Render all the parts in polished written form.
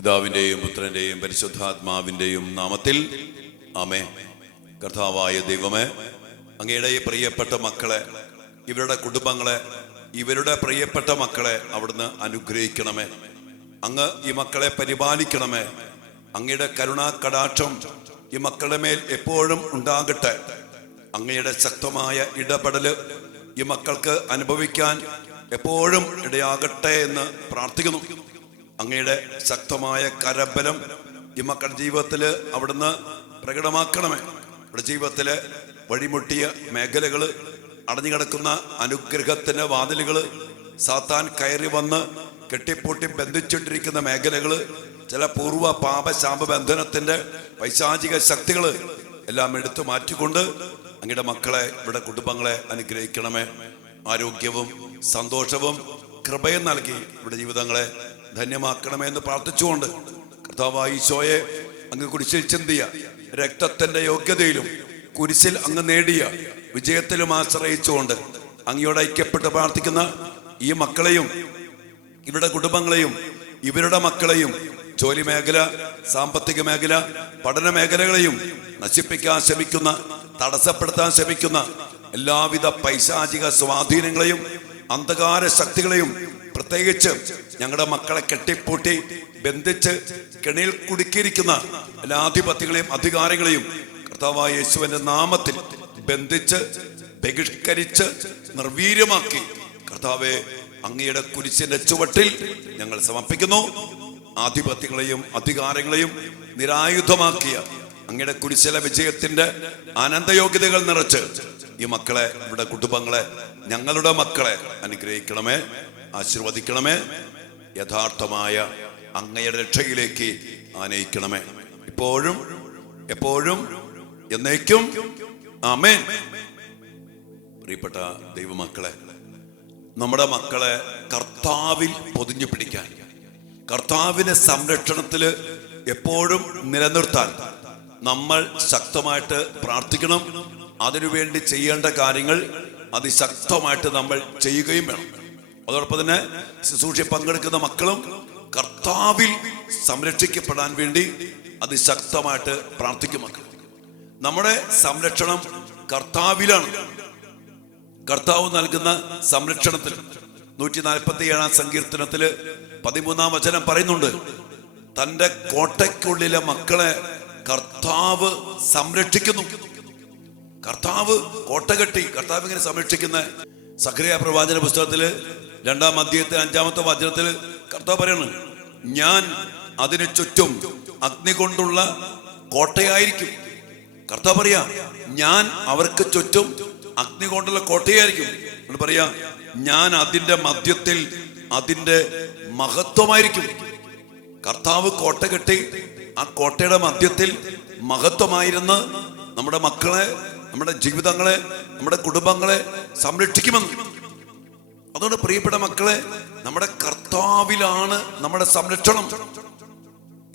പിതാവിൻ്റെയും പുത്രൻ്റെയും പരിശുദ്ധാത്മാവിൻ്റെയും നാമത്തിൽ ആമേൻ. കർത്താവായ ദൈവമേ, അങ്ങയുടെ ഈ പ്രിയപ്പെട്ട മക്കളെ, ഇവരുടെ കുടുംബങ്ങളെ, ഇവരുടെ പ്രിയപ്പെട്ട മക്കളെ അവിടുന്ന് അനുഗ്രഹിക്കണമേ. അങ്ങ് ഈ മക്കളെ പരിപാലിക്കണമേ. അങ്ങയുടെ കരുണാ കടാക്ഷം ഈ മക്കളുടെ മേൽ എപ്പോഴും ഉണ്ടാകട്ടെ. അങ്ങയുടെ ശക്തമായ ഇടപെടല് ഈ മക്കൾക്ക് അനുഭവിക്കാൻ എപ്പോഴും ഇടയാകട്ടെ എന്ന് പ്രാർത്ഥിക്കുന്നു. അങ്ങയുടെ ശക്തമായ കരബലം ഈ മക്കളുടെ ജീവിതത്തിൽ അവിടുന്ന് പ്രകടമാക്കണമേ. ഇവിടെ ജീവിതത്തിലെ വഴിമുട്ടിയ മേഖലകള്, അടഞ്ഞു കിടക്കുന്ന അനുഗ്രഹത്തിന്റെ വാതിലുകള്, സാത്താൻ കയറി വന്ന് കെട്ടിപ്പൂട്ടി ബന്ധിച്ചിട്ടിരിക്കുന്ന മേഖലകള്, ചില പൂർവ്വ പാപശാപ ബന്ധനത്തിന്റെ പൈശാചിക ശക്തികള് എല്ലാം എടുത്തു മാറ്റിക്കൊണ്ട് അങ്ങയുടെ മക്കളെ, ഇവിടെ കുടുംബങ്ങളെ അനുഗ്രഹിക്കണമേ. ആരോഗ്യവും സന്തോഷവും കൃപയും നൽകി ഇവിടെ ജീവിതങ്ങളെ ധന്യമാക്കണമേ എന്ന് പ്രാർത്ഥിച്ചുകൊണ്ട്, കർത്താവായ ഈശോയെ, അങ്ങ് കുരിശിൽ ചിന്തിയ രക്തത്തിന്റെ യോഗ്യതയിലും കുരിശിൽ അങ്ങ് നേടിയ വിജയത്തിലും ആശ്രയിച്ചുകൊണ്ട് അങ്ങയോട് ഐക്യപ്പെട്ട് പ്രാർത്ഥിക്കുന്ന ഈ മക്കളെയും ഇവരുടെ കുടുംബങ്ങളെയും ഇവരുടെ മക്കളെയും ജോലി മേഖല, സാമ്പത്തിക മേഖല, പഠന മേഖലകളെയും നശിപ്പിക്കാൻ ശ്രമിക്കുന്ന, തടസ്സപ്പെടുത്താൻ ശ്രമിക്കുന്ന എല്ലാവിധ പൈശാചിക സ്വാധീനങ്ങളെയും അന്ധകാര ശക്തികളെയും, പ്രത്യേകിച്ച് ഞങ്ങളുടെ മക്കളെ കെട്ടിപ്പൂട്ടി ബന്ധിച്ച് കെണിയിൽ കുടുക്കിയിരിക്കുന്ന എല്ലാ ആധിപത്യങ്ങളെയും അധികാരങ്ങളെയും കർത്താവായ യേശുവിന്റെ നാമത്തിൽ ബന്ധിച്ച് ബഹിഷ്കരിച്ച് നിർവീര്യമാക്കി കർത്താവെ അങ്ങയുടെ കുരിശിന്റെ ചുവട്ടിൽ ഞങ്ങൾ സമർപ്പിക്കുന്നു. ആധിപത്യങ്ങളെയും അധികാരങ്ങളെയും നിരായുധമാക്കിയ അങ്ങയുടെ കുരിശിലെ വിജയത്തിന്റെ ആനന്ദയോഗ്യതകൾ നിറച്ച് ഈ മക്കളെ, ഇവിടെ കുടുംബങ്ങളെ, ഞങ്ങളുടെ മക്കളെ അനുഗ്രഹിക്കണമേ, ആശീർവദിക്കണമേ. യഥാർത്ഥമായ അങ്ങയുടെ രക്ഷയിലേക്ക് ആനയിക്കണമേ, ഇപ്പോഴും എപ്പോഴും എന്നേക്കും. ആമേൻ. പ്രിയപ്പെട്ട ദൈവമക്കളെ, നമ്മുടെ മക്കളെ കർത്താവിൽ പൊതിഞ്ഞു പിടിക്കാൻ, കർത്താവിന്റെ സംരക്ഷണത്തിൽ എപ്പോഴും നിലനിർത്താൻ നമ്മൾ ശക്തമായിട്ട് പ്രാർത്ഥിക്കണം. അതിനുവേണ്ടി ചെയ്യേണ്ട കാര്യങ്ങൾ അതിശക്തമായിട്ട് നമ്മൾ ചെയ്യുകയും വേണം. അതോടൊപ്പം തന്നെ ശുശ്രൂഷയിൽ പങ്കെടുക്കുന്ന മക്കളും കർത്താവിൽ സംരക്ഷിക്കപ്പെടാൻ വേണ്ടി അതിശക്തമായിട്ട് പ്രാർത്ഥിക്കും. മക്കൾ, നമ്മുടെ സംരക്ഷണം കർത്താവിലാണ്. കർത്താവ് നൽകുന്ന സംരക്ഷണത്തിൽ 147 സങ്കീർത്തനത്തില് 13 വചനം പറയുന്നുണ്ട്, തന്റെ കോട്ടയ്ക്കുള്ളിലെ മക്കളെ കർത്താവ് സംരക്ഷിക്കുന്നു. കർത്താവ് കോട്ട കെട്ടി, കർത്താവ് ഇങ്ങനെ സംരക്ഷിക്കുന്ന സഖറിയ പ്രവാചന പുസ്തകത്തില് 2-ാം അധ്യായത്തിൽ 5-ാമത്തെ വചനത്തില് കർത്താവ് പറയുന്നു, ഞാൻ അതിന് ചുറ്റും അഗ്നി കൊണ്ടുള്ള കോട്ടയായിരിക്കും. കർത്താവ് പറയാ, ഞാൻ അവർക്ക് ചുറ്റും അഗ്നി കൊണ്ടുള്ള കോട്ടയായിരിക്കും. പറയാ, ഞാൻ അതിന്റെ മധ്യത്തിൽ അതിന്റെ മഹത്വമായിരിക്കും. കർത്താവ് കോട്ട കെട്ടി ആ കോട്ടയുടെ മധ്യത്തിൽ മഹത്വമായിരുന്ന് നമ്മുടെ മക്കളെ, നമ്മുടെ ജീവിതങ്ങളെ, നമ്മുടെ കുടുംബങ്ങളെ സംരക്ഷിക്കുമെന്ന്. അതുകൊണ്ട് പ്രിയപ്പെട്ട മക്കളെ, നമ്മുടെ കർത്താവിലാണ് നമ്മുടെ സംരക്ഷണം.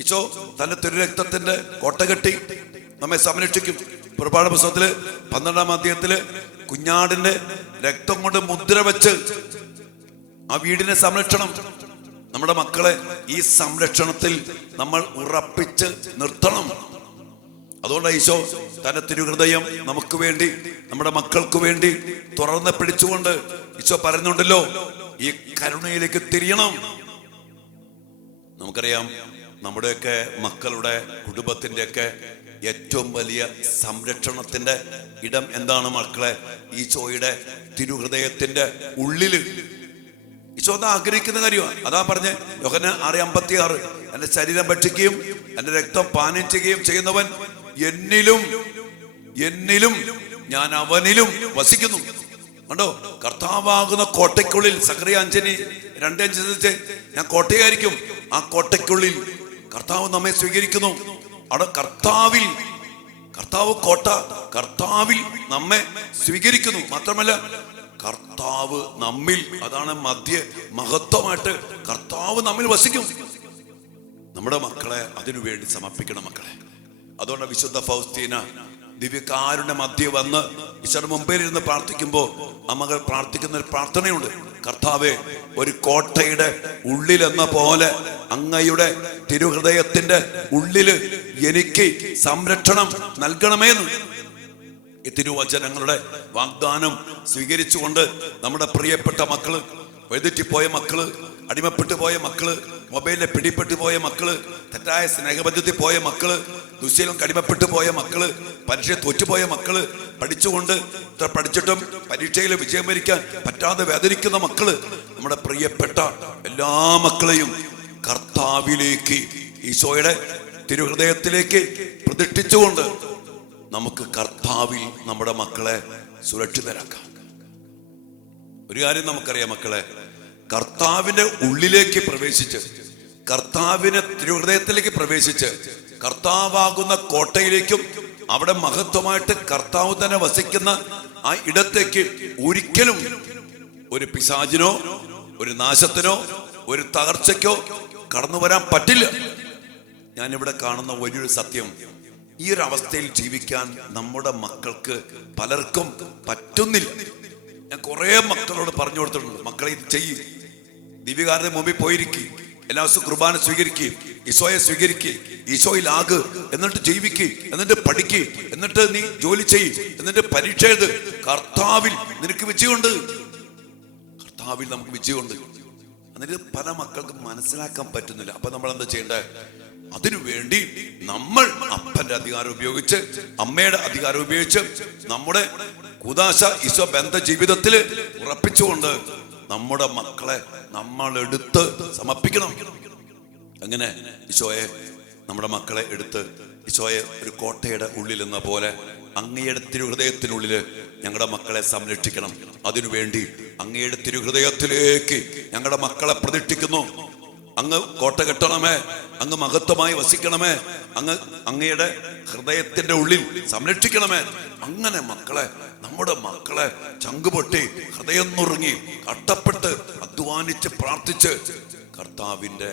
ഈശോ തന്റെ തിരുരക്തത്തിന്റെ കോട്ട കെട്ടി നമ്മെ സംരക്ഷിക്കും. പുറപ്പാട് പുസ്തകത്തില് 12-ാം അധ്യായത്തില് കുഞ്ഞാടിന്റെ രക്തം കൊണ്ട് മുദ്ര വെച്ച് ആ വീടിനെ സംരക്ഷണം. നമ്മുടെ മക്കളെ ഈ സംരക്ഷണത്തിൽ നമ്മൾ ഉറപ്പിച്ച് നിർത്തണം. അതുകൊണ്ട് ഈശോ തന്റെ തിരുഹൃദയം നമുക്ക് വേണ്ടി, നമ്മുടെ മക്കൾക്ക് വേണ്ടി തുറന്ന് പിടിച്ചുകൊണ്ട് ഈശോ പറയുന്നുണ്ടല്ലോ, ഈ കരുണയിലേക്ക് തിരിയണം. നമുക്കറിയാം, നമ്മുടെയൊക്കെ മക്കളുടെ, കുടുംബത്തിൻ്റെയൊക്കെ ഏറ്റവും വലിയ സംരക്ഷണത്തിന്റെ ഇടം എന്താണ് മക്കളെ? ഈശോയുടെ തിരുഹൃദയത്തിന്റെ ഉള്ളില്. ഈശോ അത് ആഗ്രഹിക്കുന്ന കാര്യമാണ്. അതാ പറഞ്ഞ് യോഹന്നാൻ 6:56, എന്റെ ശരീരം ഭക്ഷിക്കുകയും എന്റെ രക്തം പാനം ചെയ്യുകയും ചെയ്യുന്നവൻ എന്നിലും ഞാൻ അവനിലും വസിക്കുന്നു. കണ്ടോ, കർത്താവാകുന്ന കോട്ടയ്ക്കുള്ളിൽ സഖറിയ 5:2 ഞാൻ കോട്ടയായിരിക്കും. ആ കോട്ടയ്ക്കുള്ളിൽ കർത്താവ് നമ്മെ സ്വീകരിക്കുന്നു. അവിടെ കർത്താവ് കോട്ട, കർത്താവിൽ നമ്മെ സ്വീകരിക്കുന്നു. മാത്രമല്ല കർത്താവ് നമ്മിൽ, അതാണ് മഹത്വമായിട്ട് കർത്താവ് നമ്മിൽ വസിക്കും. നമ്മുടെ മക്കളെ അതിനുവേണ്ടി സമർപ്പിക്കണം മക്കളെ. അതുകൊണ്ട് വിശുദ്ധ ഫൗസ്തീന ദിവ്യകാരുണ്യ മധ്യ വന്ന് ഈശോയുടെ മുമ്പിൽ ഇരുന്ന് പ്രാർത്ഥിക്കുമ്പോൾ അമ്മകൾ പ്രാർത്ഥിക്കുന്ന ഒരു പ്രാർത്ഥനയുണ്ട്. കർത്താവേ, ഒരു കോട്ടയുടെ ഉള്ളിലെന്ന പോലെ അങ്ങയുടെ തിരുഹൃദയത്തിന്റെ ഉള്ളില് എനിക്ക് സംരക്ഷണം നൽകണമേന്ന് ഈ തിരുവചനങ്ങളുടെ വാഗ്ദാനം സ്വീകരിച്ചുകൊണ്ട് നമ്മുടെ പ്രിയപ്പെട്ട മക്കള്, വഴുതെറ്റിപ്പോയ മക്കള്, അടിമപ്പെട്ടു പോയ മക്കള്, മൊബൈലിലെ പിടിപ്പെട്ടു പോയ മക്കള്, തെറ്റായ സ്നേഹബന്ധത്തിൽ പോയ മക്കള്, ദുശ്ശീലം കടിമപ്പെട്ടു പോയ മക്കള്, പരീക്ഷ തോറ്റുപോയ മക്കള്, പഠിച്ചുകൊണ്ട് ഇത്ര പഠിച്ചിട്ടും പരീക്ഷയിൽ വിജയം വരിക്കാൻ പറ്റാതെ വേദനിക്കുന്ന മക്കള്, നമ്മുടെ പ്രിയപ്പെട്ട എല്ലാ മക്കളെയും കർത്താവിലേക്ക്, ഈശോയുടെ തിരുഹൃദയത്തിലേക്ക് പ്രതിഷ്ഠിച്ചുകൊണ്ട് നമുക്ക് കർത്താവിൽ നമ്മുടെ മക്കളെ സുരക്ഷിതരാക്കാം. ഒരു കാര്യം നമുക്കറിയാം മക്കളെ, കർത്താവിന്റെ ഉള്ളിലേക്ക് പ്രവേശിച്ച്, കർത്താവിന്റെ തിരുഹൃദയത്തിലേക്ക് പ്രവേശിച്ച്, കർത്താവാകുന്ന കോട്ടയിലേക്കും അവിടെ മഹത്വമായിട്ട് കർത്താവ് തന്നെ വസിക്കുന്ന ആ ഇടത്തേക്ക് ഒരിക്കലും ഒരു പിശാചിനോ ഒരു നാശത്തിനോ ഒരു തകർച്ചയ്ക്കോ കടന്നു വരാൻ പറ്റില്ല. ഞാനിവിടെ കാണുന്ന വലിയൊരു സത്യം, ഈ ഒരു അവസ്ഥയിൽ ജീവിക്കാൻ നമ്മുടെ മക്കൾക്ക് പലർക്കും പറ്റുന്നില്ല. ഞാൻ കുറെ മക്കളോട് പറഞ്ഞു കൊടുത്തിട്ടുണ്ട്, മക്കളെ ഇത് ചെയ്യ്, ദിവ്യകാരുടെ മുമ്പിൽ പോയിരിക്കും, എല്ലാ ദിവസവും കുർബാന സ്വീകരിക്കുക, ഈശോയെ സ്വീകരിക്കുക, ഈശോയിലാക്, എന്നിട്ട് ജീവിക്കുക, എന്നിട്ട് പഠിക്കുക, എന്നിട്ട് നീ ജോലി ചെയ്യ്, എന്നിട്ട് പരീക്ഷ എഴുത്. കർത്താവിൽ നിനക്ക് വിജയമുണ്ട്, കർത്താവിൽ നമുക്ക് വിജയമുണ്ട്. എന്നിട്ട് പല മക്കൾക്കും മനസ്സിലാക്കാൻ പറ്റുന്നില്ല. അപ്പൊ നമ്മൾ എന്താ ചെയ്യേണ്ടത്? അതിനുവേണ്ടി നമ്മൾ അപ്പന്റെ അധികാരം ഉപയോഗിച്ച്, അമ്മയുടെ അധികാരം ഉപയോഗിച്ച് നമ്മുടെ കൂദാശ ഈശോ ബന്ധ ജീവിതത്തിൽ ഉറപ്പിച്ചുകൊണ്ട് നമ്മുടെ മക്കളെ നമ്മൾ എടുത്ത് സമർപ്പിക്കണം. അങ്ങനെ ഈശോയെ, നമ്മുടെ മക്കളെ എടുത്ത് ഈശോയെ ഒരു കോട്ടയുടെ ഉള്ളിൽ എന്ന പോലെ അങ്ങയുടെ തിരുഹൃദയത്തിനുള്ളില് ഞങ്ങളുടെ മക്കളെ സംരക്ഷിക്കണം. അതിനുവേണ്ടി അങ്ങയുടെ തിരുഹൃദയത്തിലേക്ക് ഞങ്ങളുടെ മക്കളെ പ്രതിഷ്ഠിക്കുന്നു. അങ്ങ് കോട്ട കെട്ടണമേ, അങ്ങ് മഹത്വമായി വസിക്കണമേ, അങ്ങയുടെ ഹൃദയത്തിന്റെ ഉള്ളിൽ സംരക്ഷിക്കണമേ. അങ്ങനെ മക്കളെ, നമ്മുടെ മക്കളെ ചങ്കുപൊട്ടി ഹൃദയം നുറുങ്ങി കഷ്ടപ്പെട്ട് അധ്വാനിച്ച് പ്രാർത്ഥിച്ച് കർത്താവിന്റെ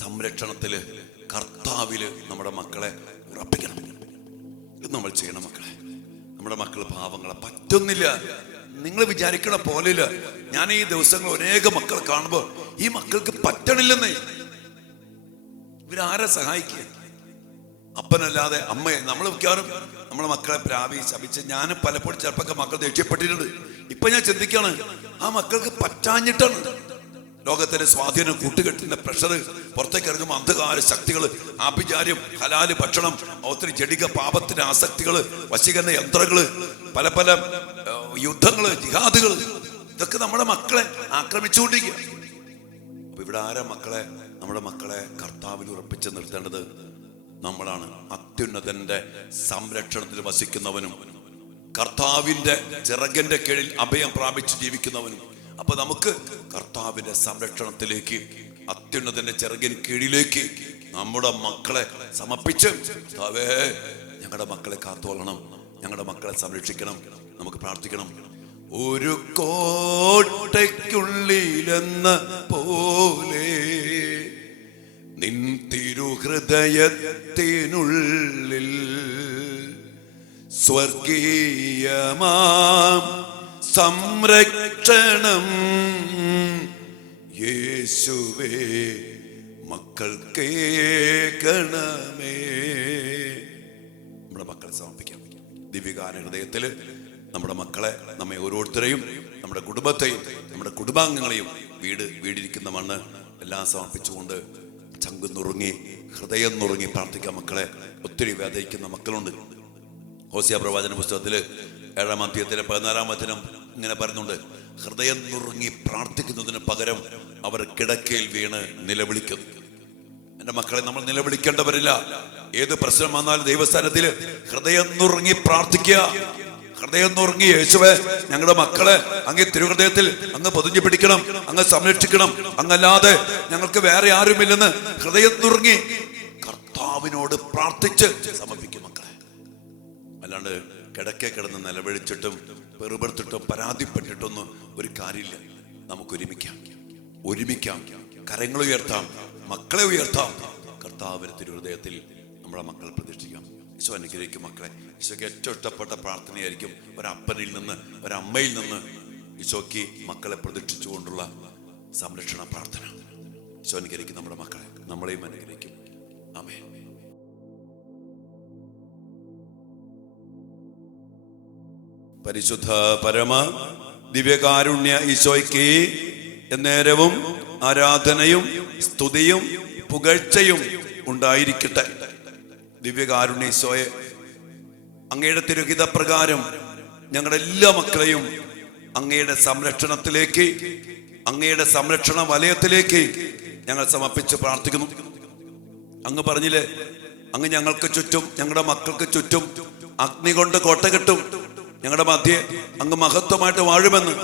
സംരക്ഷണത്തില്, കർത്താവില് നമ്മുടെ മക്കളെ ഉറപ്പിക്കണം. ഇത് നമ്മൾ ചെയ്യണം മക്കളെ. നമ്മുടെ മക്കൾ പാവങ്ങളെ പറ്റുന്നില്ല, നിങ്ങൾ വിചാരിക്കണ പോലെയില്ല. ഞാൻ ഈ ദിവസങ്ങൾ അനേക മക്കൾ കാണുമ്പോ ഈ മക്കൾക്ക് പറ്റണില്ലെന്നേ. ഇവരാരെ സഹായിക്കുക? അപ്പനല്ലാതെ അമ്മയെ. നമ്മൾ മിക്കവാറും നമ്മളെ മക്കളെ പ്രാവി ശപിച്ച്, ഞാനും പലപ്പോഴും ചിലപ്പോൾ മക്കൾ ദേഷ്യപ്പെട്ടിട്ടുണ്ട്. ഇപ്പൊ ഞാൻ ചിന്തിക്കാണ്, ആ മക്കൾക്ക് പറ്റാഞ്ഞിട്ടാണ്. ലോകത്തിന്റെ സ്വാധീനം, കൂട്ടുകെട്ടിന്റെ പ്രഷർ, പുറത്തേക്ക് ഇറങ്ങുമ്പോൾ അന്ധകാര ശക്തികൾ, ആഭിചാര്യം, ഹലാല് ഭക്ഷണം, ഒത്തിരി ജഡിക പാപത്തിന്റെ ആസക്തികൾ, വശീകരണ യന്ത്രങ്ങള്, പല പല യുദ്ധങ്ങള്, ജിഹാദുകൾ, ഇതൊക്കെ നമ്മുടെ മക്കളെ ആക്രമിച്ചുകൊണ്ടിരിക്കുക. അപ്പൊ ഇവിടെ ആരാ മക്കളെ? നമ്മുടെ മക്കളെ കർത്താവിൽ ഉറപ്പിച്ച് നിർത്തേണ്ടത് നമ്മളാണ്. അത്യുന്നതന്റെ സംരക്ഷണത്തിൽ വസിക്കുന്നവനും കർത്താവിന്റെ ചിറകിന്റെ കീഴിൽ അഭയം പ്രാപിച്ച് ജീവിക്കുന്നവനും. അപ്പൊ നമുക്ക് കർത്താവിന്റെ സംരക്ഷണത്തിലേക്ക്, അത്യുന്നതന്റെ ചിറകിൻ കീഴിലേക്ക് നമ്മുടെ മക്കളെ സമർപ്പിച്ച്, കർത്താവേ ഞങ്ങളുടെ മക്കളെ കാത്തോളണം, ഞങ്ങളുടെ മക്കളെ സംരക്ഷിക്കണം. നമുക്ക് പ്രാർത്ഥിക്കണം. ഒരു കോട്ടയ്ക്കുള്ളിലെന്ന പോലെ നിൻ തിരുഹൃദയത്തിനുള്ളിൽ സ്വർഗീയമാം സംരക്ഷണം യേശുവേ മക്കൾ കേൾക്കണമേ. നമ്മുടെ മക്കളെ സമർപ്പിക്കാം. ദിവ്യകാന ഹൃദയത്തില് നമ്മുടെ മക്കളെ, നമ്മെ ഓരോരുത്തരെയും, നമ്മുടെ കുടുംബത്തെയും, നമ്മുടെ കുടുംബാംഗങ്ങളെയും, വീടിരിക്കുന്ന മണ്ണ് എല്ലാം സമർപ്പിച്ചുകൊണ്ട് ചങ്കു നുറുങ്ങി, ഹൃദയം നുറുങ്ങി പ്രാർത്ഥിക്കാം. മക്കളെ, ഒത്തിരി വേദനിക്കുന്ന മക്കളുണ്ട്. ഹോസിയ പ്രവാചന പുസ്തകത്തില് 7-ാം അധ്യായത്തിലെ 14-ാം വചനം ഇങ്ങനെ പറയുന്നുണ്ട്, ഹൃദയം നുറുങ്ങി പ്രാർത്ഥിക്കുന്നതിന് പകരം അവർ കിടക്കയിൽ വീണ് നിലവിളിക്കുന്നു. എന്റെ മക്കളെ, നമ്മൾ നിലവിളിക്കേണ്ടവരില്ല. ഏത് പ്രശ്നം വന്നാലും ദൈവസ്ഥാനത്തിൽ ഹൃദയം നുറുങ്ങി പ്രാർത്ഥിക്കുക. ഹൃദയം നുറുങ്ങി, യേശുവേ ഞങ്ങളുടെ മക്കളെ അങ്ങ് തിരുഹൃദയത്തിൽ അങ്ങ് പൊതിഞ്ഞു പിടിക്കണം, അങ്ങ് സംരക്ഷിക്കണം, അങ്ങല്ലാതെ ഞങ്ങൾക്ക് വേറെ ആരുമില്ലെന്ന് ഹൃദയം നുറുങ്ങി കർത്താവിനോട് പ്രാർത്ഥിച്ച് സമർപ്പിക്കും മക്കളെ. അല്ലാണ്ട് കിടക്കെ കിടന്ന് നിലവിളിച്ചിട്ടും പെറുപെടുത്തിട്ടും പരാതിപ്പെട്ടിട്ടൊന്നും ഒരു കാര്യമില്ല. നമുക്ക് ഒരുമിക്കാം, കരങ്ങൾ ഉയർത്താം, മക്കളെ ഉയർത്താം. കർത്താവിന്റെ തിരുഹൃദയത്തിൽ നമ്മുടെ മക്കളെ പ്രതിഷ്ഠിക്കാം. ഈശോ അനുഗ്രഹിക്കും മക്കളെ. ഈശോയ്ക്ക് ഏറ്റവും ഇഷ്ടപ്പെട്ട പ്രാർത്ഥനയായിരിക്കും ഒരപ്പനിൽ നിന്ന്, ഒരമ്മയിൽ നിന്ന് ഈശോയ്ക്ക് മക്കളെ പ്രതീക്ഷിച്ചുകൊണ്ടുള്ള സംരക്ഷണ പ്രാർത്ഥന. ഈശോ അനുഗ്രഹിക്കും നമ്മുടെ മക്കളെ, നമ്മളെയും അനുഗ്രഹിക്കും. ആമേൻ. പരിശുദ്ധ പരമ ദിവ്യകാരുണ്യ ഈശോയ്ക്ക് എന്നേരവും ആരാധനയും സ്തുതിയും പുകഴ്ചയും ഉണ്ടായിരിക്കട്ടെ. ദിവ്യകാരുണ്യ ഈശോയെ, അങ്ങയുടെ തിരുഹിത പ്രകാരം ഞങ്ങളുടെ എല്ലാ മക്കളെയും അങ്ങയുടെ സംരക്ഷണത്തിലേക്ക്, അങ്ങയുടെ സംരക്ഷണ വലയത്തിലേക്ക് ഞങ്ങൾ സമർപ്പിച്ച് പ്രാർത്ഥിക്കുന്നു. അങ്ങ് പറഞ്ഞില്ലേ, അങ്ങ് ഞങ്ങൾക്ക് ചുറ്റും, ഞങ്ങളുടെ മക്കൾക്ക് ചുറ്റും അഗ്നി കൊണ്ട് കോട്ട കെട്ടും, ഞങ്ങളുടെ മധ്യേ അങ്ങ് മഹത്വമായിട്ട് വാഴുമെന്ന്.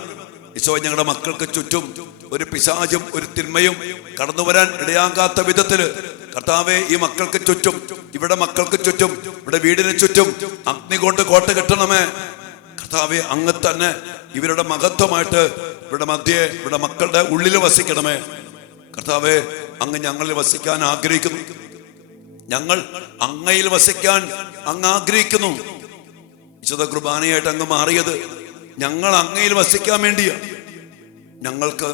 ഈശോ, ഞങ്ങളുടെ മക്കൾക്ക് ചുറ്റും ഒരു പിശാചും ഒരു തിന്മയും കടന്നു വരാൻ ഇടയാകാത്ത വിധത്തില് കർത്താവെ, ഈ മക്കൾക്ക് ചുറ്റും, ഇവിടെ മക്കൾക്ക് ചുറ്റും, ഇവിടെ വീടിന് ചുറ്റും അഗ്നി കൊണ്ട് കോട്ട കെട്ടണമേ കർത്താവെ. അങ്ങ് തന്നെ ഇവരുടെ മഹത്വമായിട്ട് ഇവിടെ മധ്യേ, ഇവിടെ മക്കളുടെ ഉള്ളിൽ വസിക്കണമേ കർത്താവെ. അങ്ങ് ഞങ്ങളിൽ വസിക്കാൻ ആഗ്രഹിക്കുന്നു, ഞങ്ങൾ അങ്ങയിൽ വസിക്കാൻ അങ്ങ് ആഗ്രഹിക്കുന്നു. വിശുദ്ധ കുർബാനയായിട്ട് അങ്ങ് മാറിയത് ഞങ്ങൾ അങ്ങയിൽ വസിക്കാൻ വേണ്ടിയാണ്, ഞങ്ങൾക്ക്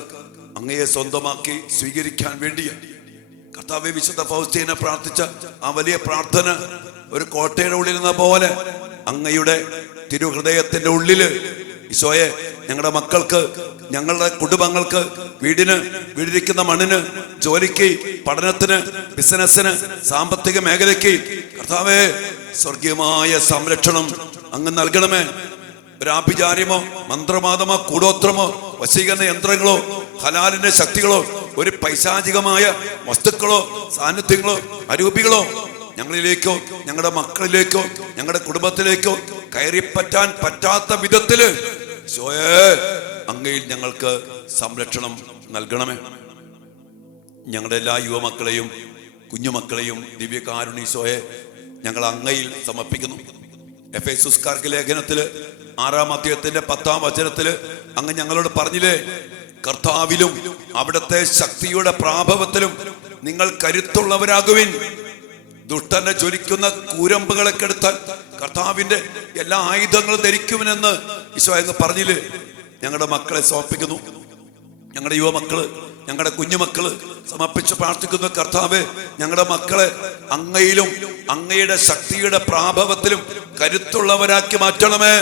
അങ്ങയെ സ്വന്തമാക്കി സ്വീകരിക്കാൻ വേണ്ടിയാണ് കർത്താവെ. വിശുദ്ധ ഫൗസ്റ്റീനെ പ്രാർത്ഥിച്ച ആ വലിയ പ്രാർത്ഥന ഒരു കോട്ടയുടെ ഉള്ളിൽ നിന്ന പോലെ അങ്ങയുടെ തിരുഹൃദയത്തിന്റെ ഉള്ളില് ഈശോയെ, ഞങ്ങളുടെ മക്കൾക്ക്, ഞങ്ങളുടെ കുടുംബങ്ങൾക്ക്, വീടിരിക്കുന്ന മണ്ണിന്, ജോലിക്ക്, പഠനത്തിന്, ബിസിനസ്സിന്, സാമ്പത്തിക മേഖലയ്ക്ക് കർത്താവേ സ്വർഗീയമായ സംരക്ഷണം അങ്ങ് നൽകണമേ. ഒരു ആഭിചാര്യമോ മന്ത്രവാദമോ കൂടോത്രമോ വശീകരണ യന്ത്രങ്ങളോ ഹലാലിന്റെ ശക്തികളോ ഒരു പൈശാചികമായ വസ്തുക്കളോ സാന്നിധ്യങ്ങളോ അരൂപികളോ ഞങ്ങളിലേക്കോ ഞങ്ങളുടെ മക്കളിലേക്കോ ഞങ്ങളുടെ കുടുംബത്തിലേക്കോ കയറിപ്പറ്റാൻ പറ്റാത്ത വിധത്തില് ഈശോയേ അങ്ങയിൽ ഞങ്ങൾക്ക് സംരക്ഷണം നൽകണമേ. ഞങ്ങളുടെ എല്ലാ യുവമക്കളെയും കുഞ്ഞുമക്കളെയും ദിവ്യകാരുണ്യ ഈശോയെ ഞങ്ങൾ അങ്ങയിൽ സമർപ്പിക്കുന്നു. എഫേസുസ്കാർക്ക് ലേഖനത്തില് 6-ാം അധ്യായത്തിന്റെ 10-ാം വചനത്തില് അങ്ങ് ഞങ്ങളോട് പറഞ്ഞില്ലേ, കർത്താവിലും അവിടുത്തെ ശക്തിയുടെ പ്രാഭവത്തിലും നിങ്ങൾ കരുത്തുള്ളവരാകുവിൻ. ദുഷ്ടന്റെ ജ്വലിക്കുന്ന കൂരമ്പുകളെ കെടുത്താൻ കർത്താവിന്റെ എല്ലാ ആയുധങ്ങളും ധരിക്കുമെന്ന് ഈശോ അങ്ങ് പറഞ്ഞില്ലേ. ഞങ്ങളുടെ മക്കളെ സമർപ്പിക്കുന്നു, ഞങ്ങളുടെ യുവമക്കള്, ഞങ്ങളുടെ കുഞ്ഞുമക്കള് സമർപ്പിച്ച് പ്രാർത്ഥിക്കുന്ന കർത്താവെ, ഞങ്ങളുടെ മക്കളെ അങ്ങയിലും അങ്ങയുടെ ശക്തിയുടെ പ്രാഭവത്തിലും കരുത്തുള്ളവരാക്കി മാറ്റണമേ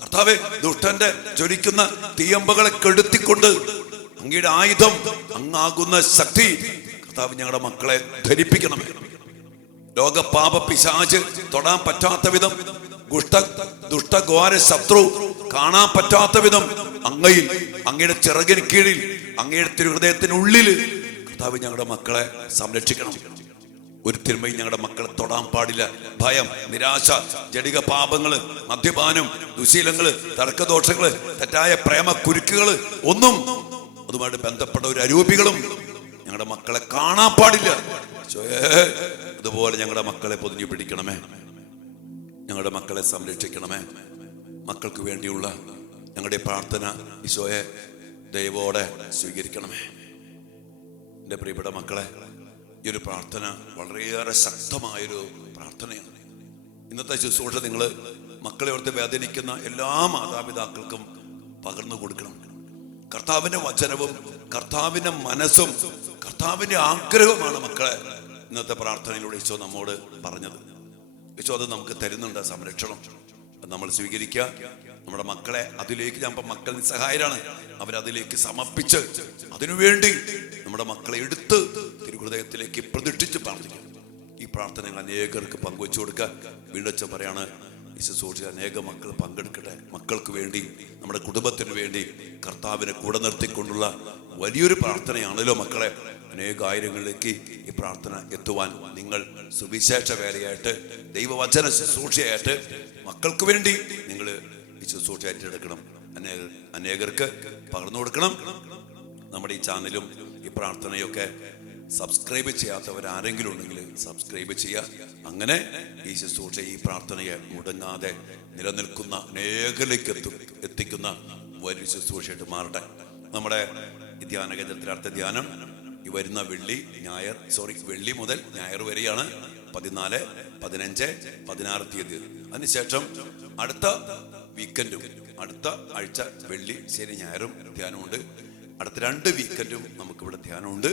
കർത്താവെ. ദുഷ്ടന്റെ ജ്വലിക്കുന്ന തീയമ്പകളെ കെടുത്തിക്കൊണ്ട് അങ്ങയുടെ ആയുധം അങ്ങാകുന്ന ശക്തി കർത്താവ് ഞങ്ങളുടെ മക്കളെ ധരിപ്പിക്കണമേ. ലോകപാപ പിശാച് തൊടാൻ പറ്റാത്ത വിധം, ദുഷ്ടഘോര ശത്രു കാണാൻ പറ്റാത്ത വിധം അങ്ങയിൽ, അങ്ങയുടെ ചിറകിന് കീഴിൽ, അങ്ങയുടെ തിരുഹൃദയത്തിനുള്ളിൽ കർത്താവ് ഞങ്ങളുടെ മക്കളെ സംരക്ഷിക്കണം. ഒരു തിന്മയും ഞങ്ങളുടെ മക്കളെ തൊടാൻ പാടില്ല. ഭയം, നിരാശ, ജടിക പാപങ്ങള്, മദ്യപാനം, ദുശീലങ്ങള്, തർക്കദോഷങ്ങള്, തെറ്റായ പ്രേമ കുരുക്കുകള് ഒന്നും അതുമായിട്ട് ബന്ധപ്പെട്ട ഒരു അരൂപികളും ഞങ്ങളുടെ മക്കളെ കാണാൻ പാടില്ല. അതുപോലെ ഞങ്ങളുടെ മക്കളെ പൊതിഞ്ഞു പിടിക്കണമേ, ഞങ്ങളുടെ മക്കളെ സംരക്ഷിക്കണമേ. മക്കൾക്ക് വേണ്ടിയുള്ള ഞങ്ങളുടെ പ്രാർത്ഥന ഈശോയെ ദൈവോടെ സ്വീകരിക്കണമേ. എൻ്റെ പ്രിയപ്പെട്ട മക്കളെ, ഈ ഒരു പ്രാർത്ഥന വളരെയേറെ ശക്തമായൊരു പ്രാർത്ഥനയാണ്. ഇന്നത്തെ ശുശ്രൂഷ നിങ്ങൾ മക്കളെ ഓർത്ത് വേദനിക്കുന്ന എല്ലാ മാതാപിതാക്കൾക്കും പകർന്നു കൊടുക്കണം. കർത്താവിന്റെ വചനവും കർത്താവിന്റെ മനസ്സും കർത്താവിന്റെ ആഗ്രഹവുമാണ് മക്കളെ ഇന്നത്തെ പ്രാർത്ഥനയിലൂടെ ഈശോ നമ്മോട് പറഞ്ഞത്. ഈശോ അത് നമുക്ക് തരുന്നുണ്ട്, സംരക്ഷണം. അത് നമ്മൾ സ്വീകരിക്കുക. നമ്മുടെ മക്കളെ അതിലേക്ക്, ഞാൻ മക്കൾ നിസ്സഹായരാണ്, അവരതിലേക്ക് സമർപ്പിച്ച് അതിനുവേണ്ടി നമ്മുടെ മക്കളെ എടുത്ത് തിരുഹൃദയത്തിലേക്ക് പ്രതിഷ്ഠിച്ച് പ്രാർത്ഥിക്കും. ഈ പ്രാർത്ഥനകൾ അനേകർക്ക് പങ്കുവെച്ചു കൊടുക്കുക. വീണ്ടും പറയാണ്, ഈ ശുശ്രൂഷ അനേക മക്കൾ പങ്കെടുക്കട്ടെ. മക്കൾക്ക് വേണ്ടി, നമ്മുടെ കുടുംബത്തിന് വേണ്ടി കർത്താവിനെ കൂടെ നിർത്തിക്കൊണ്ടുള്ള വലിയൊരു പ്രാർത്ഥനയാണല്ലോ മക്കളെ. അനേകായിരങ്ങളിലേക്ക് ഈ പ്രാർത്ഥന എത്തുവാൻ നിങ്ങൾ സുവിശേഷ വേലയായിട്ട്, ദൈവവചന ശുശ്രൂഷയായിട്ട് മക്കൾക്ക് വേണ്ടി നിങ്ങൾ ഈ ശുശ്രൂഷ ഏറ്റെടുക്കണം. അനേകർക്ക് പകർന്നു കൊടുക്കണം. നമ്മുടെ ഈ ചാനലും ഈ പ്രാർത്ഥനയൊക്കെ സബ്സ്ക്രൈബ് ചെയ്യാത്തവരാരെങ്കിലും ഉണ്ടെങ്കിൽ സബ്സ്ക്രൈബ് ചെയ്യുക. അങ്ങനെ ഈ ശുശ്രൂഷ, ഈ പ്രാർത്ഥനയെ മുടങ്ങാതെ നിലനിൽക്കുന്ന, അനേകരിലേക്ക് എത്തിക്കുന്ന വലിയ ശുശ്രൂഷയായിട്ട് മാറട്ടെ. നമ്മുടെ ഈ ധ്യാന കേന്ദ്രത്തിലെ അടുത്ത ധ്യാനം ഈ വരുന്ന വെള്ളി മുതൽ ഞായർ വരെയാണ്. 14, 15, 16 തീയതി. അതിനുശേഷം അടുത്ത വീക്കെൻഡും അടുത്ത ആഴ്ച വെള്ളി ശനി ഞായറും ധ്യാനമുണ്ട്. അടുത്ത 2 വീക്കെൻഡും നമുക്കിവിടെ ധ്യാനമുണ്ട്.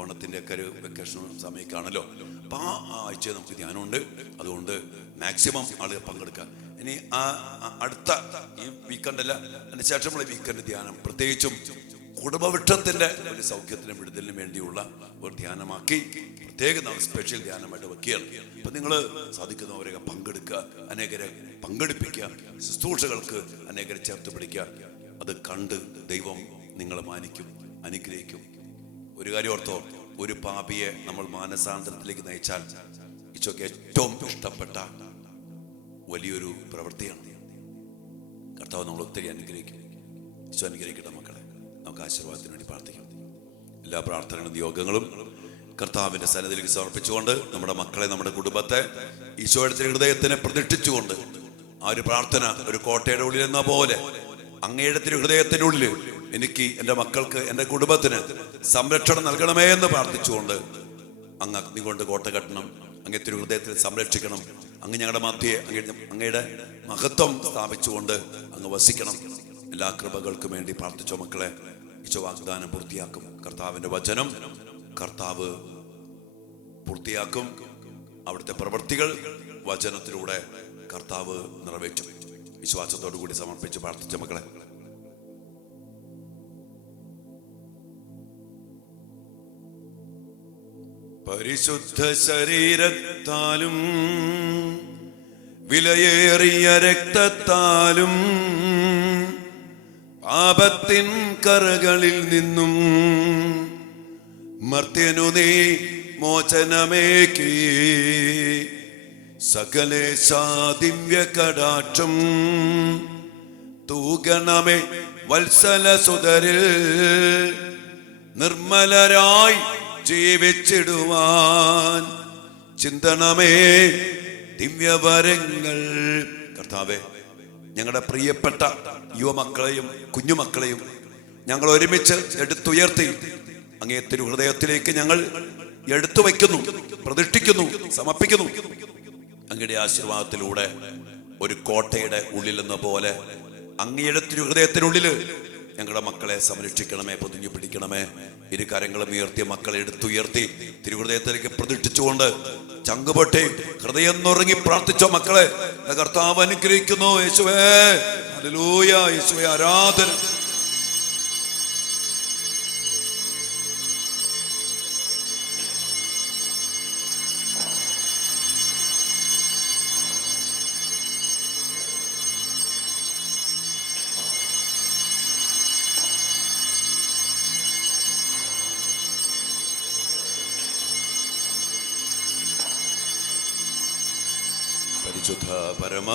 ഓണത്തിൻ്റെ ഒക്കെ ഒരു വെക്കേഷൻ സമയമൊക്കെയാണല്ലോ. അപ്പം ആ ആഴ്ച നമുക്ക് ധ്യാനമുണ്ട്. അതുകൊണ്ട് മാക്സിമം ആളുകൾ പങ്കെടുക്കുക. ഇനി അടുത്ത ഈ വീക്കെൻഡല്ല, അതിന് ശേഷമുള്ള വീക്കെൻഡ് ധ്യാനം പ്രത്യേകിച്ചും കുടുംബവൃക്ഷത്തിൻ്റെ ഒരു സൗഖ്യത്തിനും വിടുതലിനും വേണ്ടിയുള്ള ഒരു ധ്യാനമാക്കി പ്രത്യേകം നമ്മൾ സ്പെഷ്യൽ ധ്യാനമായിട്ട് വെക്കുകയാണ്. അപ്പം നിങ്ങൾ സാധിക്കുന്നവരൊക്കെ പങ്കെടുക്കുക, അനേകരെ പങ്കെടുപ്പിക്കുക, ശുശ്രൂഷകൾക്ക് അനേകരെ ചേർത്ത് പിടിക്കുക. അത് കണ്ട് ദൈവം നിങ്ങളെ മാനിക്കും, അനുഗ്രഹിക്കും. ഒരു കാര്യം ഓർത്തോ, ഒരു പാപിയെ നമ്മൾ മാനസാന്തരത്തിലേക്ക് നയിച്ചാൽ ഈശോയ്ക്ക് ഏറ്റവും ഇഷ്ടപ്പെട്ട വലിയൊരു പ്രവൃത്തിയാണ്. കർത്താവ് നമ്മൾ ഒത്തിരി അനുഗ്രഹിക്കും. ഈശോ അനുഗ്രഹിക്കട്ടെ മക്കളെ. നമുക്ക് ആശീർവാദത്തിന് വേണ്ടി പ്രാർത്ഥിക്കാം. എല്ലാ പ്രാർത്ഥനകളും നിയോഗങ്ങളും കർത്താവിൻ്റെ സന്നിധിയിലേക്ക് സമർപ്പിച്ചുകൊണ്ട് നമ്മുടെ മക്കളെ, നമ്മുടെ കുടുംബത്തെ ഈശോയുടെ ഹൃദയത്തിനെ പ്രതിഷ്ഠിച്ചുകൊണ്ട് ആ ഒരു പ്രാർത്ഥന ഒരു കോട്ടയുടെ ഉള്ളിൽ എന്ന പോലെ അങ്ങയുടെ ഹൃദയത്തിൻ്റെ ഉള്ളിൽ എനിക്ക്, എൻ്റെ മക്കൾക്ക്, എൻ്റെ കുടുംബത്തിന് സംരക്ഷണം നൽകണമേ എന്ന് പ്രാർത്ഥിച്ചുകൊണ്ട് അങ്ങ് അഗ്നി കൊണ്ട് കോട്ട കെട്ടണം, അങ്ങേ ഹൃദയത്തിൽ സംരക്ഷിക്കണം, അങ്ങ് ഞങ്ങളുടെ മധ്യയെ അങ്ങയുടെ മഹത്വം സ്ഥാപിച്ചുകൊണ്ട് അങ്ങ് വസിക്കണം. എല്ലാ കൃപകൾക്കും വേണ്ടി പ്രാർത്ഥിച്ചോ മക്കളെ. ഈശോ വാഗ്ദാനം പൂർത്തിയാക്കും. കർത്താവിൻ്റെ വചനം കർത്താവ് പൂർത്തിയാക്കും. അവിടുത്തെ പ്രവൃത്തികൾ വചനത്തിലൂടെ കർത്താവ് നിറവേറ്റും. വിശ്വാസത്തോടു കൂടി സമർപ്പിച്ച് പ്രാർത്ഥിച്ച മക്കളെ. പരിശുദ്ധ ശരീരത്താലും വിലയേറിയ രക്തത്താലും പാപത്തിൻ കറകളിൽ നിന്നും മർത്യനു നീ മോചനമേകി സകലേശാ ദിവ്യ കടാക്ഷം തൂകണമേ വത്സല സുതരിൽ നിർമ്മലരായി ജീവിച്ചിടുവാൻ ചിന്തണമേ ദിവ്യവരങ്ങൾ. കർത്താവേ, ഞങ്ങളുടെ പ്രിയപ്പെട്ട യുവമക്കളെയും കുഞ്ഞുമക്കളെയും ഞങ്ങൾ ഒരുമിച്ച് എടുത്തുയർത്തി അങ്ങേ തിരുഹൃദയത്തിലേക്ക് ഞങ്ങൾ എടുത്തു വയ്ക്കുന്നു, പ്രതിഷ്ഠിക്കുന്നു, സമർപ്പിക്കുന്നു. അങ്ങയുടെ ആശീർവാദത്തിലൂടെ ഒരു കോട്ടയുടെ ഉള്ളിൽ എന്ന പോലെ അങ്ങയുടെ തിരുഹൃദയത്തിനുള്ളിൽ ഞങ്ങളുടെ മക്കളെ സംരക്ഷിക്കണമേ, പൊതിഞ്ഞു പിടിക്കണമേ. ഇരു കരങ്ങളും ഉയർത്തിയ മക്കളെ എടുത്തുയർത്തി തിരുഹൃദയത്തിലേക്ക് പ്രതിഷ്ഠിച്ചുകൊണ്ട് ചങ്കുപൊട്ടി ഹൃദയം നുറങ്ങി പ്രാർത്ഥിച്ചോ മക്കളെ. കർത്താവ് അനുഗ്രഹിക്കുന്നു. യേശുവേ ഹല്ലേലൂയ, യേശുവേ ആരാധന. പരിശുദ്ധ പരമ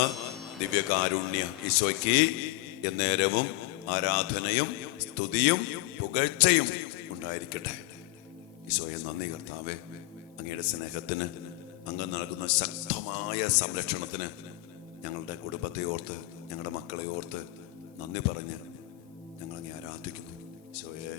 ദിവ്യകാരുണ്യ ഈശോയ്ക്ക് എന്നേരവും ആരാധനയും സ്തുതിയും പുകഴ്ചയും ഉണ്ടായിരിക്കട്ടെ. ഈശോയെ നന്ദി കർത്താവേ, അങ്ങയുടെ സ്നേഹത്തിന്, അങ്ങ് നൽകുന്ന ശക്തമായ സംരക്ഷണത്തിന് ഞങ്ങളുടെ കുടുംബത്തെ ഓർത്ത്, ഞങ്ങളുടെ മക്കളെ ഓർത്ത് നന്ദി പറഞ്ഞ് ഞങ്ങൾ അങ്ങേ ആരാധിക്കുന്നു. ഈശോയെ